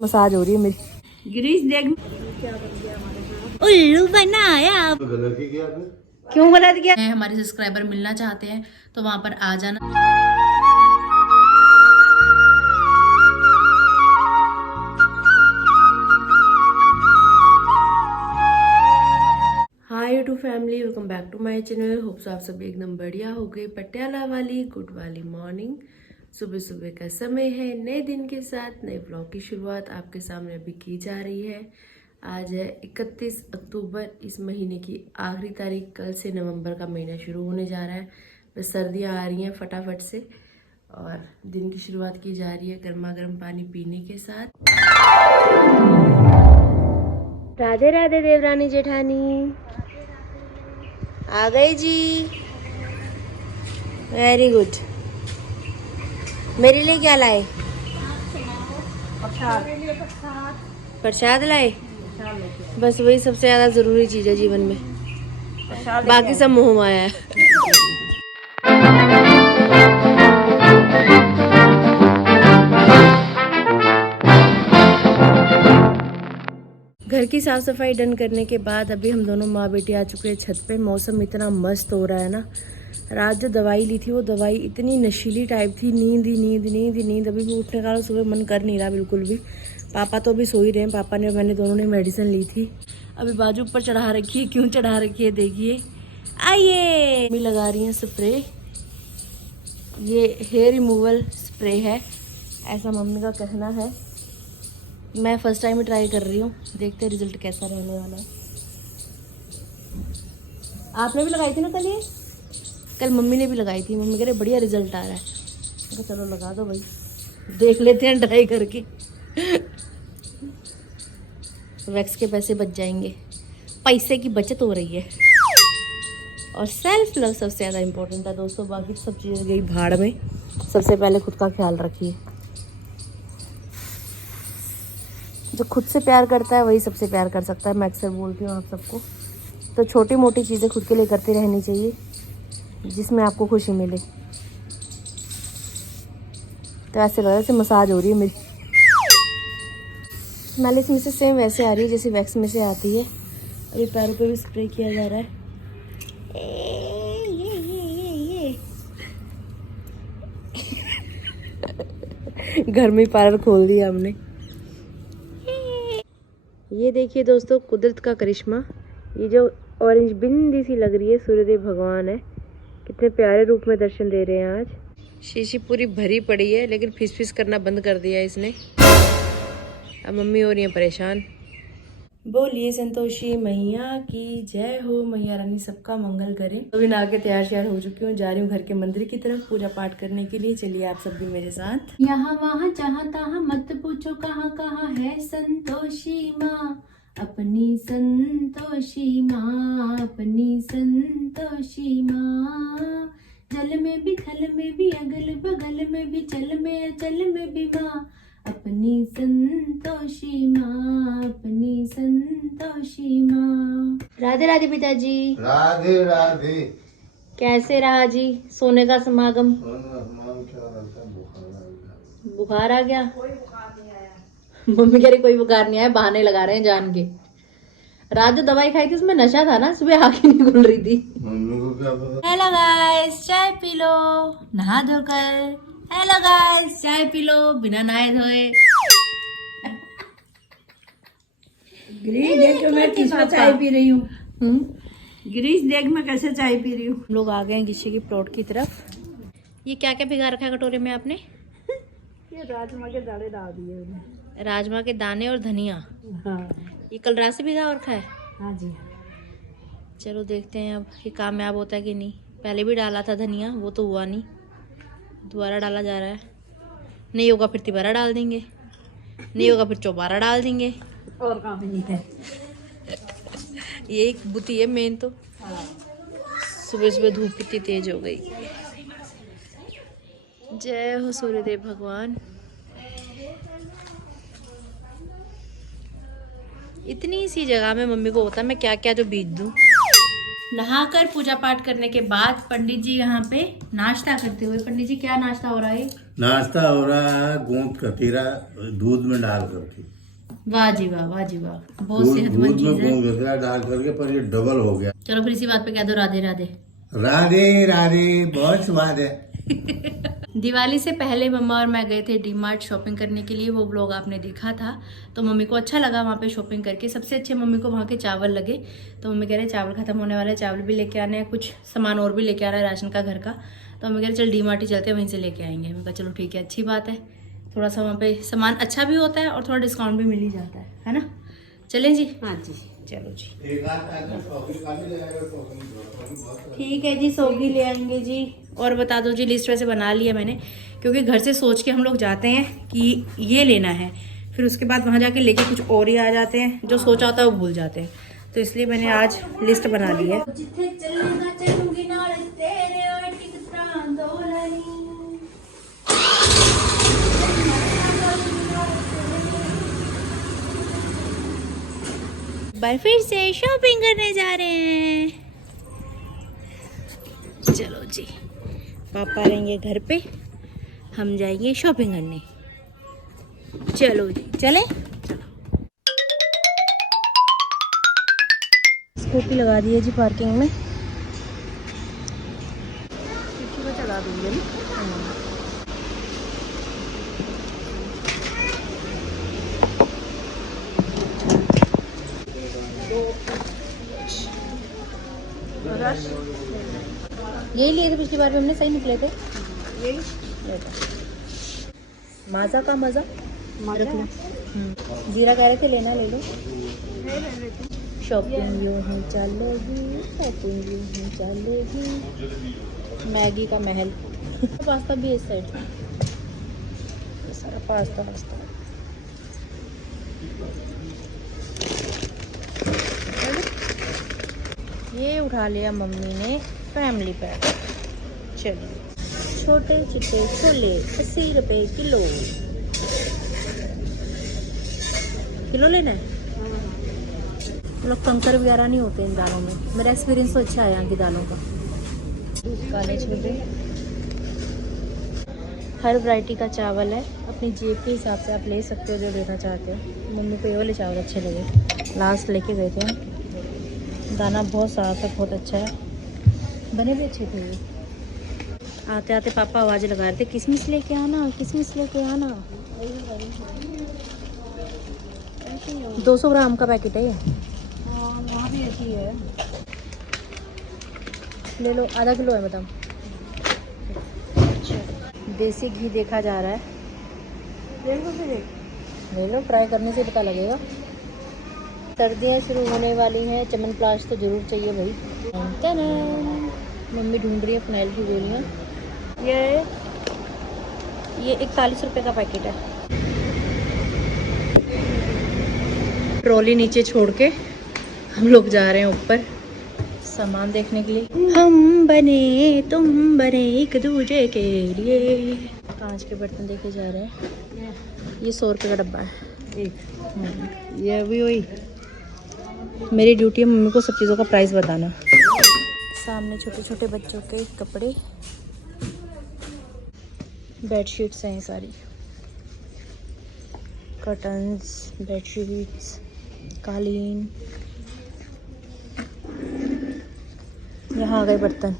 Massage हो रही है मेरी। गिरीश देख उल्लू बनाया। तो गलत ही किया आपने। क्यों गलत किया? हमारे सब्सक्राइबर मिलना चाहते हैं तो वहां पर आ जाना। Hi YouTube family, welcome back to my channel. Hopes आप सब एकदम बढ़िया हो गए। पटियाला वाली गुड वाली मॉर्निंग, सुबह सुबह का समय है। नए दिन के साथ नए ब्लॉग की शुरुआत आपके सामने अभी की जा रही है। आज है 31 अक्टूबर, इस महीने की आखिरी तारीख। कल से नवंबर का महीना शुरू होने जा रहा है। बस सर्दियाँ आ रही हैं फटाफट से और दिन की शुरुआत की जा रही है गर्मा गर्म पानी पीने के साथ। राधे राधे देवरानी जेठानी आ गई जी। Very good. मेरे लिए क्या लाए? प्रसाद लाए। बस वही सबसे ज्यादा जरूरी चीज है जीवन में, बाकी सब मोह माया है। घर की साफ सफाई डन करने के बाद अभी हम दोनों माँ बेटी आ चुके हैं छत पे। मौसम इतना मस्त हो रहा है ना। रात जो दवाई ली थी वो दवाई इतनी नशीली टाइप थी, नींद ही नींद नींद ही नींद। अभी भी उठने का सुबह मन कर नहीं रहा बिल्कुल भी। पापा तो अभी सो ही रहे हैं। पापा ने मैंने दोनों ने मेडिसिन ली थी। अभी बाजू ऊपर चढ़ा रखी है। क्यों चढ़ा रखी है देखिए, आइए। मम्मी लगा रही हैं स्प्रे। ये हेयर रिमूवल स्प्रे है, ऐसा मम्मी का कहना है। मैं फर्स्ट टाइम ही ट्राई कर रही हूँ, देखते हैं रिजल्ट कैसा रहने वाला है। आपने भी लगाई थी ना कल? ये कल मम्मी ने भी लगाई थी। मम्मी कह रहे बढ़िया रिजल्ट आ रहा है। तो चलो लगा दो भाई, देख लेते हैं ट्राई करके। वैक्स के पैसे बच जाएंगे, पैसे की बचत हो रही है। और सेल्फ लव सबसे ज़्यादा इम्पोर्टेंट है दोस्तों। बाकी सब चीज़ें गई भाड़ में। सबसे पहले खुद का ख्याल रखिए। जो खुद से प्यार करता है वही सबसे प्यार कर सकता है। मैं अक्सर बोलती हूँ आप सबको। तो छोटी मोटी चीज़ें खुद के लिए करती रहनी चाहिए जिसमें आपको खुशी मिले। तो ऐसे लग रहा है जैसे मसाज हो रही है मेरी। स्मेल इसमें से सेम वैसे आ रही है जैसे वैक्स में से आती है। अभी पैरों पे भी स्प्रे किया जा रहा है। घर में पार्लर खोल दिया हमने। ये देखिए दोस्तों, कुदरत का करिश्मा। ये जो ऑरेंज बिंदी सी लग रही है, सूर्यदेव भगवान है। कितने प्यारे रूप में दर्शन दे रहे हैं आज। शीशी पूरी भरी पड़ी है लेकिन फिस फिस करना बंद कर दिया इसने। अब मम्मी हो रही है परेशान। बोलिए संतोषी मैया की जय हो। मैया रानी सबका मंगल करे। अभी नहा के तैयार श्यार हो चुकी हूँ, जा रही हूँ घर के मंदिर की तरफ पूजा पाठ करने के लिए। चलिए आप सब भी मेरे साथ। यहाँ वहाँ जहाँ तहाँ मत पूछो कहाँ कहाँ है संतोषी माँ, अपनी संतोषी माँ, अपनी संतोषी माँ। जल में भी थल में भी अगल बगल में भी चल में अचल में भी माँ, अपनी संतोषी माँ, अपनी संतोषी माँ। राधे राधे पिताजी। राधे राधे। कैसे रहा जी सोने का समागम? बुखार आ गया? मम्मी कह रही कोई बुखार नहीं आया, बहाने लगा रहे हैं जान के। रात जो दवाई खाई थी उसमें नशा था ना, सुबह आंखें नहीं खुल रही थी। मम्मी को क्या पता। हेलो गाइस, चाय पी लो नहा धोकर। हेलो गाइस, चाय पी लो बिना नहाए धोए। गिरीश देख मैं किसमें चाय पी रही हूँ। गिरीश देख मैं कैसे चाय पी रही हूँ। हम लोग आ गए हैं गिच्छे की प्लॉट की तरफ। ये क्या क्या भिगा रखा है कटोरे में आपने? ये राजमा के दाने डाल दिए। राजमा के दाने और धनिया। हाँ ये कल रात से भिगा रखा है। हाँ जी। चलो देखते हैं अब ये कामयाब होता है कि नहीं। पहले भी डाला था धनिया, वो तो हुआ नहीं। दोबारा डाला जा रहा है। नहीं होगा फिर तिबारा डाल देंगे, नहीं होगा फिर चौबारा डाल देंगे। और काम नहीं है। ये एक बुद्धि है मेन तो। सुबह सुबह धूप कितनी तेज हो गई। जय हो सूर्यदेव भगवान। इतनी सी जगह में मम्मी को होता है मैं क्या क्या जो बीज दूं। नहाकर पूजा पाठ करने के बाद पंडित जी यहाँ पे नाश्ता करते हुए। पंडित जी क्या नाश्ता हो रहा है? नाश्ता हो रहा है गूंद कतीरा दूध में डाल करके। वाह जी वाह, वाह जी वाह, बहुत दूध सेहतमंद में चीज है। गूंद कतीरा डाल करके, पर ये डबल हो गया। चलो फिर इसी बात पे कह दो राधे राधे। राधे राधे, बहुत स्वाद है। दिवाली से पहले मम्मा और मैं गए थे डीमार्ट शॉपिंग करने के लिए, वो ब्लॉग आपने देखा था। तो मम्मी को अच्छा लगा वहाँ पे शॉपिंग करके। सबसे अच्छे मम्मी को वहाँ के चावल लगे। तो मम्मी कह रहे चावल खत्म होने वाले, चावल भी लेके आने हैं, कुछ सामान और भी लेके आना है राशन का घर का। तो मम्मी कह रहे चल डीमार्ट ही चलते हैं, वहीं से लेके आएंगे। मैं कहा चलो ठीक है, अच्छी बात है, थोड़ा सा वहाँ पे सामान अच्छा भी होता है और थोड़ा डिस्काउंट भी मिल ही जाता है ना। चलें जी। हाँ जी चलो जी, ठीक है जी, सौगी ले आएंगे जी। और बता दो जी, लिस्ट वैसे बना लिया मैंने, क्योंकि घर से सोच के हम लोग जाते हैं कि ये लेना है, फिर उसके बाद वहाँ जाके लेके कुछ और ही आ जाते हैं, जो सोचा होता है वो भूल जाते हैं। तो इसलिए मैंने आज लिस्ट बना ली है। बार फिर से शॉपिंग करने जा रहे हैं। चलो जी, पापा रहेंगे घर पे, हम जाएंगे शॉपिंग करने। चलो जी चले। स्कूटी लगा दी है जी पार्किंग में, पीछे को चला दूंगी ना। यही लिए थे पिछली बार भी हमने, सही निकले थे। यही माजा का मजा रख लो। जीरा कह रहे थे लेना, ले लो। शॉपिंग यूं ही चलेगी, शॉपिंग यूं ही चलेगी। मैगी का महल। पास्ता भी है इस साइड, ये सारा पास्ता पास्ता। ये उठा लिया मम्मी ने फैमिली पैक। चलिए, छोटे चिट्टे छोले 80 रुपए किलो। किलो लेना है। मतलब कंकर वगैरह नहीं होते इन दालों में। मेरा एक्सपीरियंस तो अच्छा है यहाँ की दालों का। काले छोले, हर वैरायटी का चावल है, अपनी जेब के हिसाब से आप ले सकते हो जो लेना चाहते हो। मम्मी को ये वाले चावल अच्छे लगे, लास्ट लेके गए थे हम। दाना बहुत साफ है, बहुत अच्छा है, बने भी अच्छे थे ये। आते आते पापा आवाज़ लगा रहे थे, किशमिश लेके आना, किशमिश लेके आना। 200 ग्राम का पैकेट है ये। वहाँ भी ऐसी है, ले लो, आधा किलो है बताओ। देसी घी देखा जा रहा है, ले लो, ट्राई करने से पता लगेगा। सर्दियाँ शुरू होने वाली हैं, च्यवनप्राश तो ज़रूर चाहिए भाई। मम्मी ढूंढ रही है फिनाइल की गोलियाँ। ये 41 रुपये का पैकेट है। ट्रॉली नीचे छोड़ के हम लोग जा रहे हैं ऊपर सामान देखने के लिए। हम बने तुम बने एक दूजे के लिए। कांच के बर्तन देखे जा रहे हैं। ये 100 रुपये का डब्बा है एक। ये भी वही, मेरी ड्यूटी है मम्मी को सब चीज़ों का प्राइस बताना। सामने छोटे छोटे बच्चों के कपड़े, बेडशीट्स हैं सारी, कर्टन्स, बेडशीट्स, कालीन। यहाँ आ गए बर्तन।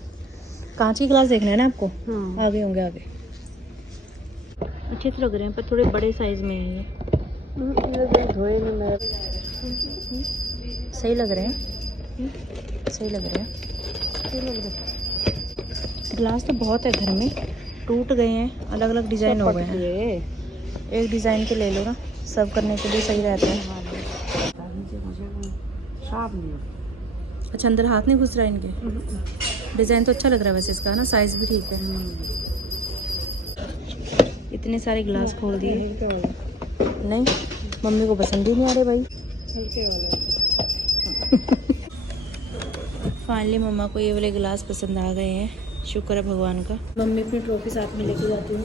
कांच की गिलास देखना है ना आपको? हाँ। आगे होंगे आगे। अच्छे तो लग रहे हैं पर थोड़े बड़े साइज में हैं ये। सही लग रहे हैं, सही लग रहे हैं। गिलास तो बहुत है घर में, टूट गए हैं, अलग अलग डिज़ाइन हो गए हैं। एक डिज़ाइन के ले लो ना, सर्व करने के लिए सही रहता है। अच्छा, अंदर हाथ नहीं घुस रहा है इनके। डिज़ाइन तो अच्छा लग रहा है वैसे इसका ना, साइज़ भी ठीक है। इतने सारे गिलास खोल दिए, नहीं मम्मी को पसंद ही नहीं आ रहे भाई। हल्के वाले। फाइनली मम्मा को ये वाले गिलास पसंद आ गए हैं, शुक्र है भगवान का। मम्मी अपनी ट्रॉफी साथ में लेके जाती हूँ।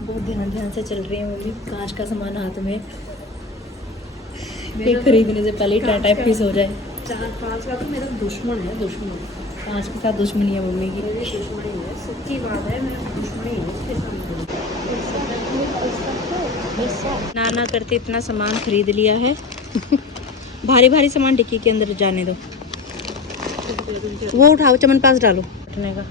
बहुत ध्यान से चल रही है मम्मी, कांच का सामान हाथ में। एक खरीदने से पहले ही टाटा पीस हो जाए। चार पाँच का तो मेरा दुश्मन है, दुश्मन। 5 के साथ दुश्मनी है मम्मी की। मेरी दुश्मनी है, सच्ची बात है, मेरा दुश्मनी है उसके साथ। ना करते इतना सामान खरीद लिया है। भारी भारी सामान डिक्की के अंदर जाने दो। वो उठाओ, चमन पास डालो उठने का।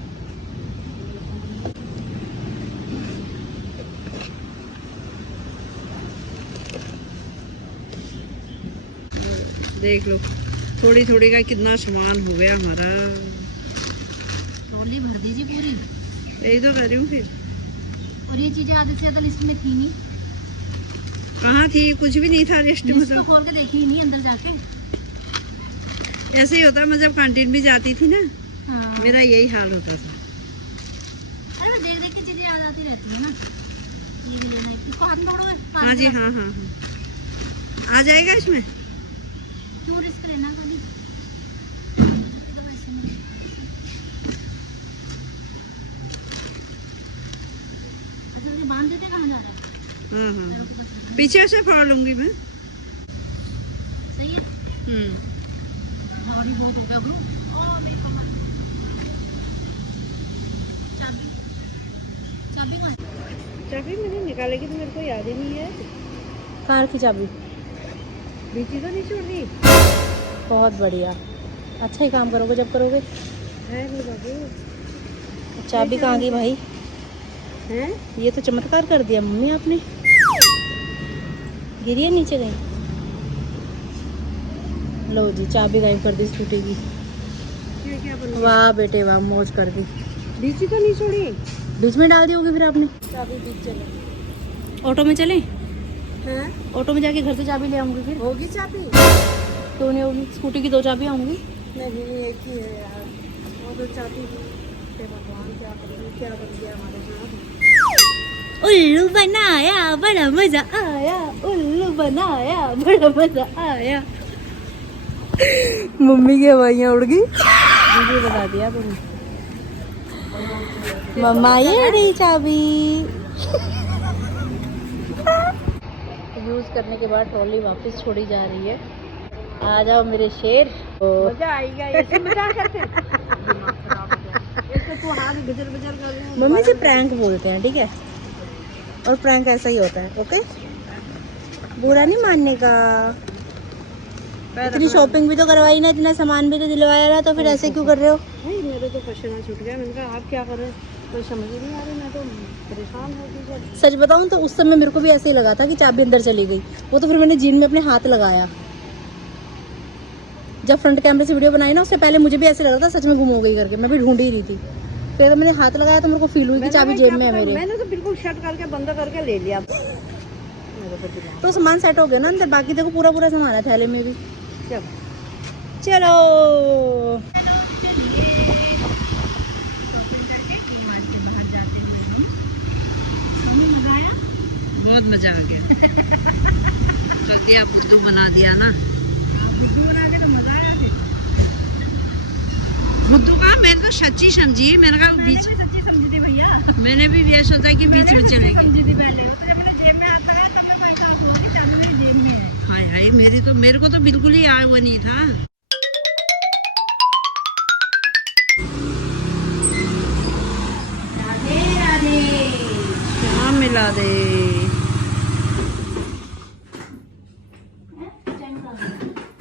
देख लो, थोड़ी थोड़ी का कितना सामान हो गया हमारा। ट्रॉली भर दीजिए पूरी। यही तो कर रही हूँ फिर। और ये चीजें आधे से ज्यादा लिस्ट में थी नहीं। कहाँ थी? कुछ भी नहीं था लिस्ट में। लिस्ट तो खोल के देखी ही नहीं अंदर जाके। ऐसे ही होता है, मैं जब कैंटीन में जाती थी ना, हाँ। मेरा यही हाल होता था। अरे मैं देख देख के चीजें याद आती रहती है ना। ये भी लेना है, इसको हाथ में पकड़ोगे? हाँ जी, हाँ हाँ हाँ, आ जाएगा इसमें। क्यों रिस्क लेना कभी? अच्छा ये बांध देते, कहाँ जा रहा है? हाँ हाँ, पीछे से फाड़ लूंगी मैं। सही है। भारी बहुत हो गया गुरु। मेरी कमर। चाबी चाबी कहाँ है? चाबी मैंने निकालेगी तो मेरे को याद ही नहीं है। कार की चाबी बीची तो नहीं छोड़ी बहुत बढ़िया। अच्छा ही काम करोगे जब करोगे। है नहीं बाबू। चाबी कहाँ गई भाई? हैं? ये तो चमत्कार कर दिया मम्मी आपने। गिरी है नीचे गई। लो जी, चाबी गायब कर दी स्कूटी की। क्या क्या बन गया? वाह बेटे वाह, मौज कर दी। बीची तो नहीं छोड़ी। बीच में डाल दी होगी फिर आपने। चाबी बीच चले। ऑटो में चलें? हैं? ऑटो में जाके घर से चाबी ले आऊंगी। फिर होगी चाबी? क्यों नहीं होगी? स्कूटी की 2 चाबियाँ होंगी। नहीं, एक ही है यार। वो तो चाबी हे भगवान, क्या करें, क्या बन गया हमारे साथ। उल्लू बनाया बड़ा मजा आया, उल्लू बनाया बड़ा मजा आया। मम्मी की हवाइयाँ उड़ गई। मुझे बता दिया तुमने। मम्मा ये रही चाबी। यूज करने के बाद ट्रॉली वापस छोड़ी जा रही है। आ जाओ मेरे शेर। मजा आएगा, ऐसे मजा करते हैं। इसको तू हाथ बजर बजर कर रहे हैं। मम्मी से प्रैंक बोलते हैं, ठीक है? और प्रैंक ऐसा ही होता है, ओके? बुरा नहीं मानने का। इतनी शॉपिंग भी तो करवाई ना, इतना सामान भी तो दिलवाया ना, तो फिर ऐसे क्यों कर रहे हो? नहीं, मेरे तो पसीना छूट गया। मैंने कहा आप क्या कर रहे हैं, तो समझ ही नहीं आ रही। मैं तो परेशान हो गई। सच बताऊं तो उस समय मेरे को भी ऐसे ही लगा था कि चाबी अंदर चली गई। वो तो फिर मैंने जीन में अपने हाथ लगाया। जब फ्रंट कैमरे से वीडियो बनाई ना, उससे पहले मुझे भी ऐसे लग रहा था सच में गुम हो गई करके। मैं भी ढूंढ ही रही थी। फिर मैंने हाथ लगाया तो मेरे को फील हुई कि चाबी जेब में है मेरे। मैंने तो बिल्कुल शट करके बंद करके ले लिया। तो सामान सेट हो गया ना अंदर। बाकी देखो पूरा पूरा सामान है थैले में भी। चलो बहुत मजा आ गया। कर दिया, बुद्धू बना दिया ना। बुद्धू बना के तो मजा आया। बुद्धू का मैंने तो सच्ची समझी। मैंने कहा बीच सच्ची समझी थी भैया। मैंने भी ये सोचा कि बीच में चलेगी। समझी थी पहले। तो जब मैंने जेब में हाथ लगाया तब मैं पैसा बोल के चाबी मेरी जेब में है। हाय हाय, मेरे को तो बिल्कुल ही आया हुआ नहीं था। राधे राधे। क्या मिला दे।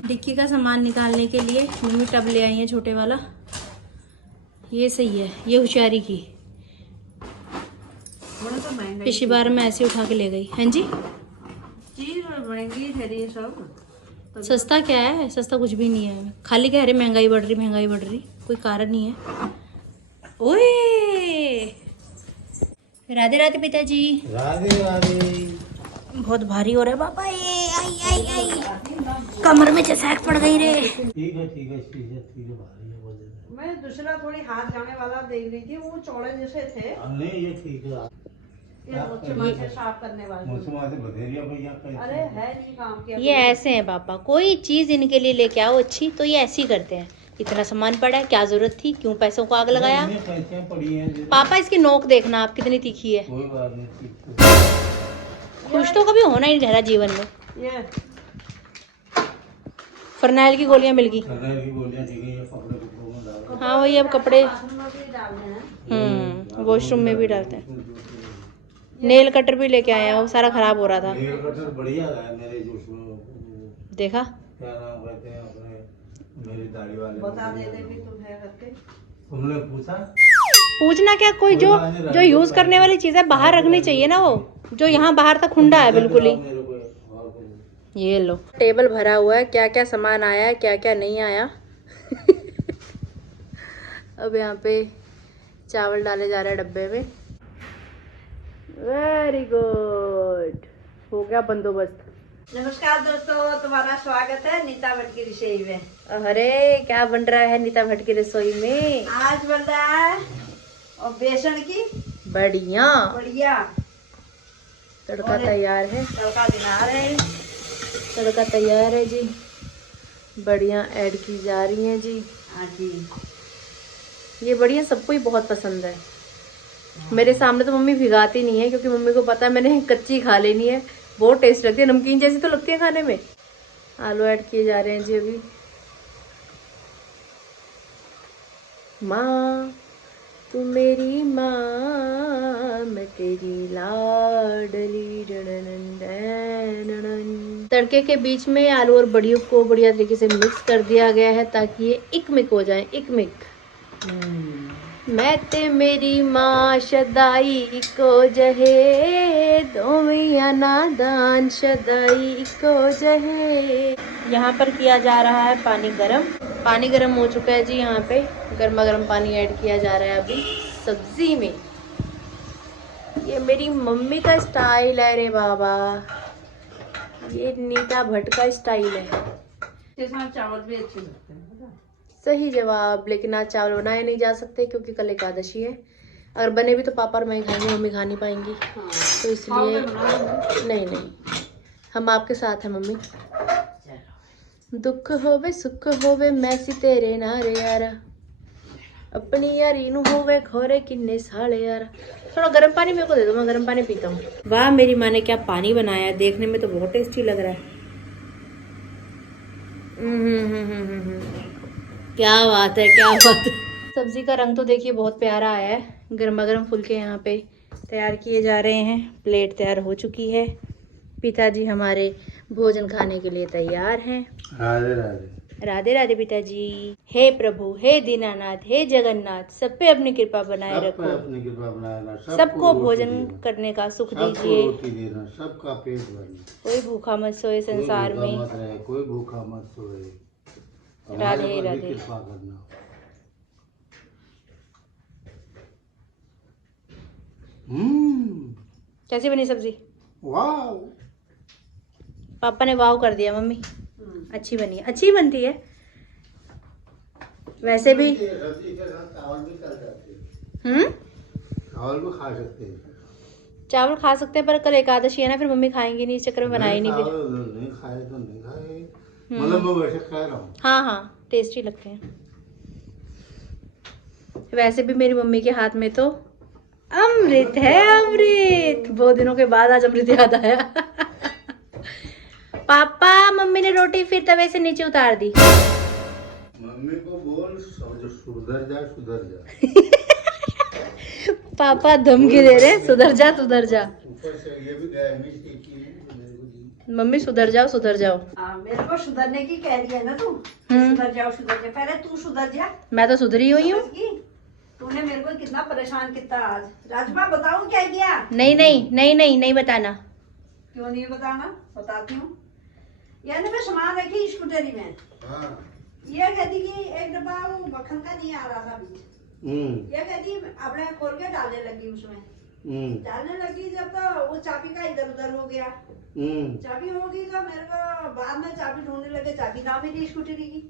डिक्की का सामान निकालने के लिए मम्मी टब ले आई है छोटे वाला। ये सही है, ये होशियारी की। तो महंगा पिछली बार मैं ऐसे उठा के ले गई। हाँ जी, चीज महंगी ठहरी है सब। सस्ता क्या है? सस्ता कुछ भी नहीं है। खाली कह रहे महंगाई बढ़ रही, महंगाई बढ़ रही। कोई कारण नहीं है। ओए राधे राधे पिताजी। राधे राधे। बहुत भारी हो रहा है पापा। ये आई आई आई, कमर में चसैक पड़ गई रे। ठीक है ठीक है ठीक है ठीक है, भारी है बोल देना। मैं दूसरा थोड़ी हाथ जाने वाला देख रही थी, वो चौड़े जैसे थे। नहीं ये ठीक है। ये मुझसे से साफ करने वाले। मुझसे वहाँ से बधेरिया भैया का। अरे है नहीं काम किया। ये ऐसे हैं पापा, कोई चीज इनके लिए लेके आओ अच्छी तो ये ऐसे ही करते हैं। इतना सामान पड़ा है, क्या जरूरत थी? क्यों पैसों को आग लगाया? पैसे पड़ी हैं। पापा इसकी नोक देखना आप कितनी तीखी है। कोई बात नहीं, ठीक। खुश तो कभी होना ही नहीं रहा जीवन में। ये फरनैल की गोलियां मिल गई। फरनैल की गोलियां दी गई है, कपड़े कपड़ों में डाल। हाँ वही, अब कपड़े हाँ, वॉशरूम में भी डालते हैं। नेल कटर भी लेके आए हैं, वो सारा खराब हो रहा था। नेल कटर बढ़िया है मेरे जो उसमें देखा, क्या नाम कहते हैं अपने, मेरी दाढ़ी वाले बता देते भी तुम है करके। तुमने पूछा? पूछना क्या, कोई जो जो यूज करने वाली चीज है बाहर रखनी चाहिए ना, वो जो यहाँ बाहर तक खुंडा है बिल्कुल ही। मेरे को और कुछ। ये लो, टेबल भरा हुआ है, क्या क्या सामान आया है क्या क्या नहीं आया। अब यहाँ पे चावल डाले जा रहे हैं डब्बे में। वेरी गुड, हो गया बंदोबस्त। नमस्कार दोस्तों, तुम्हारा स्वागत है नीता भट्ट की रसोई में। अरे क्या बन रहा है नीता भट्ट की रसोई में? आज बन रहा है और बेसन की बढ़िया बढ़िया तड़का और तैयार है। तड़का बना रहे हैं। तड़का तैयार है जी, बढ़िया ऐड की जा रही हैं जी। हाँ जी, ये बढ़िया सबको ही बहुत पसंद है। मेरे सामने तो मम्मी भिगाती नहीं है, क्योंकि मम्मी को पता है मैंने कच्ची खा लेनी है। बहुत टेस्ट लगती है, नमकीन जैसी तो लगती है खाने में। आलू ऐड किए जा रहे हैं जी अभी। माँ तू मेरी माँ, मैं तेरी लाडली। तड़के के बीच में आलू और बड़ियों को बढ़िया तरीके से मिक्स कर दिया गया है, ताकि ये इकमिक हो जाए। इकमिक। मैं ते मेरी माँ शदाई को जहे, दो मियाँ नादान शदाई को जहे। यहाँ पर किया जा रहा है पानी गरम। पानी गरम हो चुका है जी। यहाँ पे गर्मा गर्म पानी ऐड किया जा रहा है अभी सब्जी में। ये मेरी मम्मी का स्टाइल है रे बाबा, ये नीता भट्ट का स्टाइल है। इसके साथ चावल भी अच्छे लगते हैं। सही जवाब, लेकिन आज चावल बनाए नहीं जा सकते क्योंकि कल एकादशी है। अगर बने भी तो पापा और मैं खाएंगे, मम्मी खा नहीं पाएंगी। तो इसलिए नहीं, हम आपके साथ हैं मम्मी। दुख होवे सुख होवे मैसी तेरे नारे यारा, अपनी यारी नू होवे खोरे किन्ने साले यारा। थोड़ा गर्म पानी मेरे को दे दो, मैं गर्म पानी पीता हूँ। वाह मेरी माँ ने क्या पानी बनाया है, देखने में तो बहुत टेस्टी लग रहा है। क्या बात है, क्या बात है। सब्जी का रंग तो देखिए बहुत प्यारा आया है। गर्मा गर्म फुलके यहाँ पे तैयार किए जा रहे हैं। प्लेट तैयार हो चुकी है। पिताजी हमारे भोजन खाने के लिए तैयार हैं। राधे राधे। राधे राधे पिताजी। हे प्रभु, हे दीनानाथ, हे जगन्नाथ, सब पे अपनी कृपा बनाए रखो। अपनी कृपा बनाना, सबको भोजन करने का सुख दीजिए। रोटी देना, सबका पेट भरना। कोई भूखा मत सोए संसार में। कोई भूखा मत सोए। राधे राधे। कृपा करना। कैसी बनी सब्जी? वाह, पापा ने वाव कर दिया मम्मी। अच्छी बनी है, अच्छी बनती है वैसे भी। सब्जी के साथ चावल भी चल जाते हैं। चावल भी खा सकते हैं। चावल खा सकते हैं, पर कल एकादशी है ना, फिर मम्मी खाएंगी नहीं, इस चक्कर में बनाई नहीं फिर। नहीं खाए तो नहीं खाए, मतलब मैं वैसे कह रहा हूँ। हाँ टेस्टी लगते हैं। वैसे भी मेरी मम्मी के हाथ में तो अमृत है, अमृत। बहुत दिनों के बाद आज अमृत याद आया। पापा मम्मी ने रोटी फिर तवे से नीचे उतार दी। मम्मी को बोल सुधर जा, सुधर जा। पापा धमकी दे रहे, सुधर जा सुधर जा। ऊपर से ये भी गया मिस्टेक की मेरे को दी। मम्मी सुधर जाओ सुधर जाओ। मेरे को सुधरने की कह रही है ना तू। सुधर जाओ सुधर जा, पहले तू सुधर जा। मैं तो सुधरी हुई हूँ। तूने मेरे को कितना परेशान किया आज। राजमा बताऊं क्या किया? नहीं बताना। क्यों नहीं बताना, बताती हूँ। यानी मैं सामान रखी स्कूटरी में। हाँ। ये कहती कि एक डब्बा वो मक्खन का नहीं आ रहा था बीच। ये कहती अपने खोल के डालने लगी उसमें। डालने लगी जब तो वो चाबी का इधर उधर हो गया। चाबी होगी तो मेरे को बाद में चाबी ढूंढने लगे, चाबी ना मिली स्कूटरी की।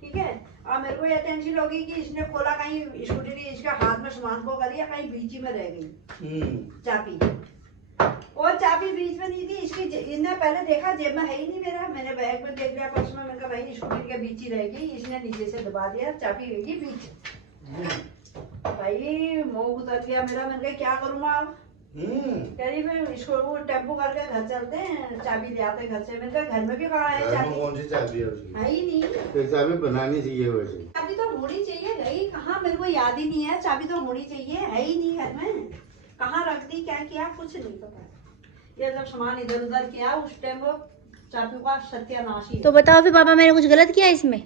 ठीक है, और मेरे को ये टेंशन होगी कि इसने खोला कहीं स्कूटरी इसके हाथ में सामान को करी या कहीं बीच में रह गई चाबी। और चाबी बीच में नहीं थी इसकी। इसने पहले देखा जेब में है ही नहीं मेरा, मैंने बैग में देख लिया, पर्स में। मैंने कहा भाई स्कूटरी के बीच ही रह गई। इसने नीचे से दबा दिया, चाबी रह गई बीच। भाई मुंह उतर गया मेरा। मैंने कहा क्या करूँ अब, कह रही मैं इसको वो टेम्पो करके घर चलते हैं, चाबी ले आते घर से। मैंने कहा घर में भी कहाँ है घर में चाबी? कौन सी चाबी है उसकी? है ही नहीं। एक चाबी बनानी चाहिए वैसे। चाबी तो होनी चाहिए, गई कहाँ मेरे को याद ही नहीं है। चाबी तो होनी चाहिए, है ही नहीं घर में। कहाँ रख दी, क्या किया, कुछ नहीं पता। ये जब सामान इधर उधर किया उस टाइम वो चाबी का सत्यानाश ही। तो बताओ फिर पापा मैंने कुछ गलत किया इसमें?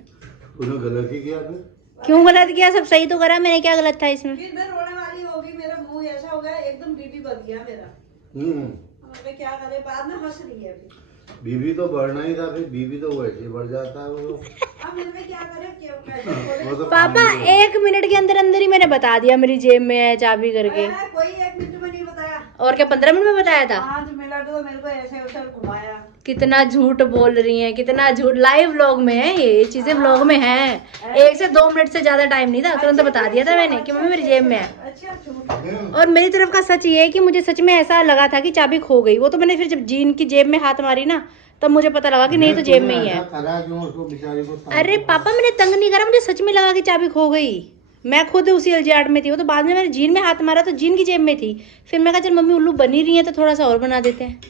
तूने गलत ही किया फिर। क्यों गलत किया? सब सही तो करा मैंने, क्या गलत था इसमें? फिर मैं रोने वाली होगी, मेरा मुंह ऐसा हो गया एकदम, बीबी बन गया मेरा। मैं क्या करे, बाद में हंस रही है फिर। बीबी तो बढ़ना ही था, फिर बीबी तो वैसे ही बढ़ जाता है वो। अब मैं क्या करे, क्यों कैसे बोले? वो तो पापा पानी है। 1 मिनट के अंदर अंदर ही मैंने बता दिया मेरी जेब में है चाबी करके। कोई 1 मिनट में नहीं बताया। और क्या 15 मिनट में बताया था? 5 मिनट तो मेरे को ऐसे वैसे घुमाया। कितना झूठ बोल रही हैं, कितना झूठ। लाइव व्लॉग में है ये चीजें, व्लॉग में है। 1 से 2 मिनट से ज्यादा टाइम नहीं था, तुरंत बता दिया था मैंने कि मम्मी मेरी जेब में है। अच्छा झूठ। और मेरी तरफ का सच ये है कि मुझे सच में ऐसा लगा था कि चाबी खो गई। वो तो मैंने फिर जब जीन की जेब में हाथ मारी ना, तब मुझे पता लगा कि नहीं तो जेब में ही है। करा क्यों उसको बेचारी को? अरे पापा मैंने तंग नहीं करा, मुझे सच में लगा कि चाबी खो गई। मैं खुद उसी अलजाट में थी। वो तो बाद में मैंने जीन में हाथ मारा तो जीन की जेब में थी। फिर मैं कहा चल मम्मी उल्लू बनी रही है तो थोड़ा सा और बना देते हैं।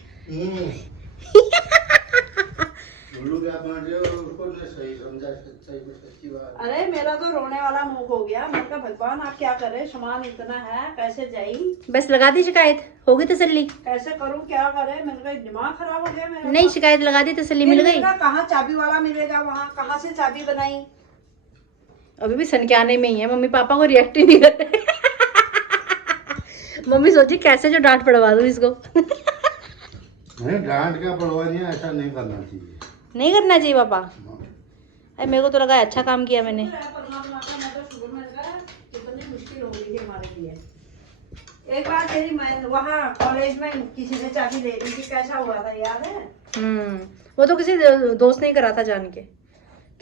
उल्लू क्या बन रहे हो, उसको ने सही समझा, सच्चाई को सच्ची बात। अरे मेरा तो रोने वाला मुंह हो गया। मैं कहा भगवान आप क्या करे, सामान इतना है, कैसे जाई, बस लगा दी शिकायत, हो गई तसल्ली? कैसे करूं, क्या करे। मेरे का दिमाग खराब हो गया मेरा। नहीं शिकायत लगा दी, तसल्ली मिल गई। कहाँ चाबी वाला मिलेगा, वहाँ कहाँ से चाबी बनाई। अभी भी सनक्याने में ही है, मम्मी पापा को रिएक्ट ही नहीं कर रहे। मम्मी सोची कैसे जो डांट पड़वा दूं इसको। नहीं डांट क्या पड़वानी है, ऐसा नहीं करना चाहिए। नहीं करना चाहिए पापा। अरे मेरे को तो लगा अच्छा काम किया मैंने। परमात्मा का मैं तो शुरू में लगा कितनी मुश्किल हो गई थी हमारे लिए। एक बार तेरी मैं वहाँ कॉलेज में किसी ने चाबी ले ली थी, कैसा हुआ था याद है? वो तो किसी दोस्त ने ही करा था जान के।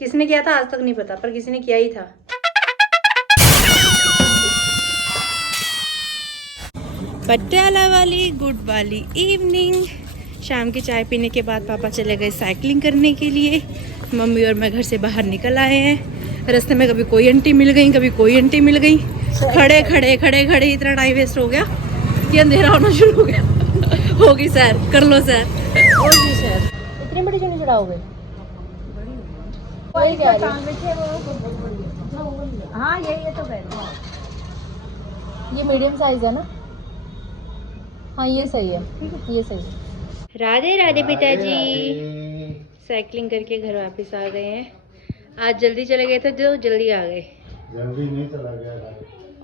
किसने किया था आज तक नहीं पता, पर किसी ने किया ही था। पटियाला वाली गुड वाली इवनिंग। शाम की चाय पीने के बाद पापा चले गए साइकिलिंग करने के लिए। मम्मी और मैं घर से बाहर निकल आए हैं। रास्ते में कभी कोई आंटी मिल गई, कभी कोई आंटी मिल गई। खड़े खड़े खड़े खड़े इतना टाइम वेस्ट हो गया कि अंधेरा होना शुरू हो गया। होगी सर, कर लो सर। होगी सर। इतनी बड़ी चुनी चढ़ाओगे? वही कह रही। हाँ यही है तो कह रही। ये मीडियम साइज है ना? हाँ ये सही है, ये सही है। राधे राधे पिताजी। साइकिलिंग करके घर वापस आ गए हैं। आज जल्दी चले गए थे जो जल्दी आ गए। जल्दी नहीं चला गया था।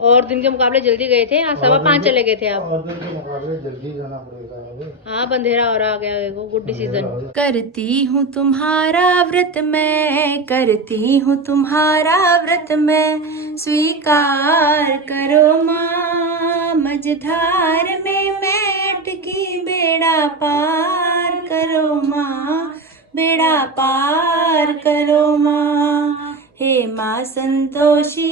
और दिन के मुकाबले जल्दी गए थे। आज 5:15 चले गए थे आप। और दिन के मुकाबले जल्दी जाना पड़ेगा अभी। हाँ बंधेरा और आ गया, देखो गुड डिसीजन। करती हूँ तुम्हारा व्रत मैं, करती हूँ तुम्हारा व्रत मैं, स्वीकार करो माँ। मझधार में मैं अटकी, बेड़ा पार करो माँ, बेड़ा पार करो माँ। हे माँ संतोषी,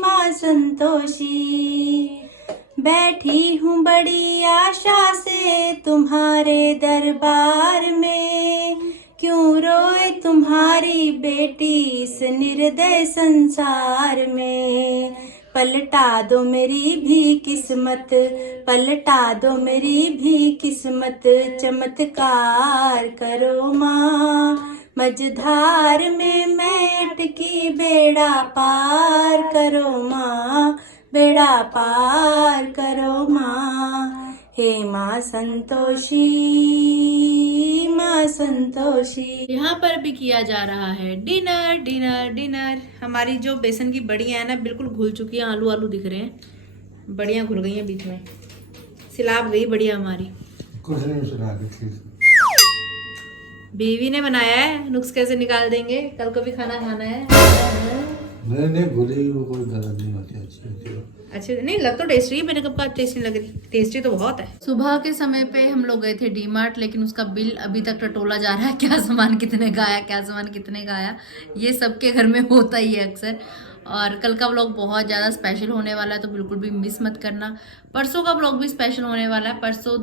माँ संतोषी, बैठी हूँ बड़ी आशा से तुम्हारे दरबार में। क्यों रोए तुम्हारी बेटी इस निर्दय संसार में। पलटा दो मेरी भी किस्मत, पलटा दो मेरी भी किस्मत, चमत्कार करो माँ। मझधार में मैं अटकी, बेड़ा पार करो माँ, बेड़ा पार करो माँ। हे माँ संतोषी, माँ संतोषी। यहाँ पर भी किया जा रहा है डिनर डिनर डिनर। हमारी जो बेसन की बड़ियाँ है ना बिल्कुल घुल चुकी हैं, आलू आलू दिख रहे हैं। बड़ियाँ घुल गई हैं बीच में, सिलाब गई बढ़िया हमारी। कुछ नहीं सुना दी। बीवी ने बनाया है, नुक्स कैसे निकाल देंगे, कल को भी खाना खाना है। नहीं भूली वो कोई गलत नहीं होती, अच्छी नहीं लग तो टेस्टी है, मेरे कब का टेस्टी लग रही, टेस्टी तो बहुत है। सुबह के समय पे हम लोग गए थे डीमार्ट, लेकिन उसका बिल अभी तक टटोला जा रहा है। क्या सामान कितने का आया, क्या सामान कितने का आया, ये सबके घर में होता ही है अक्सर। और कल का व्लॉग बहुत ज़्यादा स्पेशल होने वाला है, तो बिल्कुल भी मिस मत करना। परसों का व्लॉग भी स्पेशल होने वाला है। परसों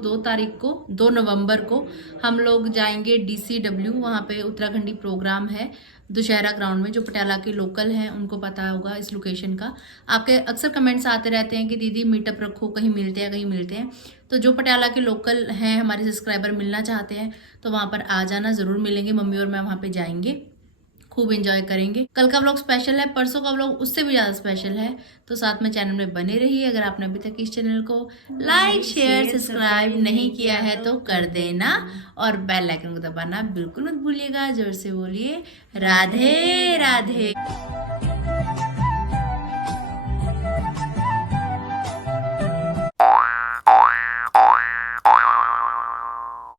2 नवंबर को हम लोग जाएंगे DCW, वहाँ पे उत्तराखंडी प्रोग्राम है दुशहरा ग्राउंड में। जो पटियाला के लोकल हैं उनको पता होगा इस लोकेशन का। आपके अक्सर कमेंट्स आते रहते हैं कि दीदी मीटअप रखो, कहीं मिलते हैं कहीं मिलते हैं। तो जो पटियाला के लोकल हैं हमारे सब्सक्राइबर मिलना चाहते हैं तो वहाँ पर आ जाना, ज़रूर मिलेंगे। मम्मी और मैं वहाँ पे जाएंगे, खूब एंजॉय करेंगे। कल का व्लॉग स्पेशल है, परसों का व्लॉग उससे भी ज़्यादा स्पेशल है। तो साथ में चैनल में बने रहिए। अगर आपने अभी तक इस चैनल को लाइक शेयर सब्सक्राइब नहीं किया है तो कर देना, और बेल आइकन को दबाना बिल्कुल मत भूलिएगा। जोर से बोलिए राधे राधे।